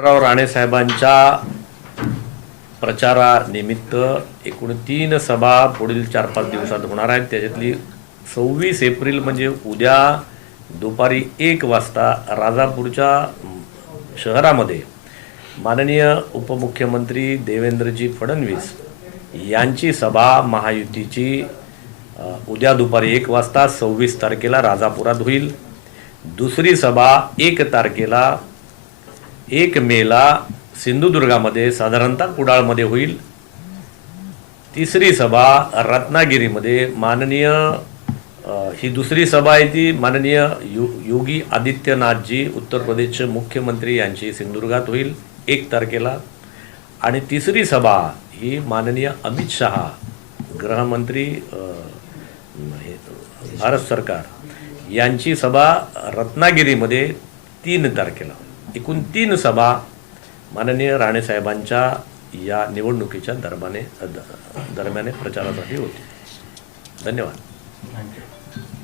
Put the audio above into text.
राव राणे साहेबांच्या एकूण तीन सभा पुढील चार पाच दिवसात होणार आहेत त्याच्यातली सव्वीस एप्रिल म्हणजे उद्या दुपारी एक वाजता राजापूरच्या शहरामध्ये माननीय उपमुख्यमंत्री देवेंद्रजी फडणवीस यांची सभा महायुतीची उद्या दुपारी एक वाजता सव्वीस तारखेला राजापुरात होईल दुसरी सभा एक तारखेला एक मेला सिंधुदुर्गामध्ये साधारणतः कुडाळमध्ये होईल तिसरी सभा रत्नागिरीमध्ये माननीय ही दुसरी सभा आहे ती माननीय यो योगी आदित्यनाथजी उत्तर प्रदेशचे मुख्यमंत्री यांची सिंधुदुर्गात होईल एक तारखेला आणि तिसरी सभा ही माननीय अमित शहा गृहमंत्री भारत सरकार यांची सभा रत्नागिरीमध्ये तीन तारखेला एकूण तीन सभा माननीय राणेसाहेबांच्या या निवडणुकीच्या दरम्याने दरम्याने प्रचारासाठी होती धन्यवाद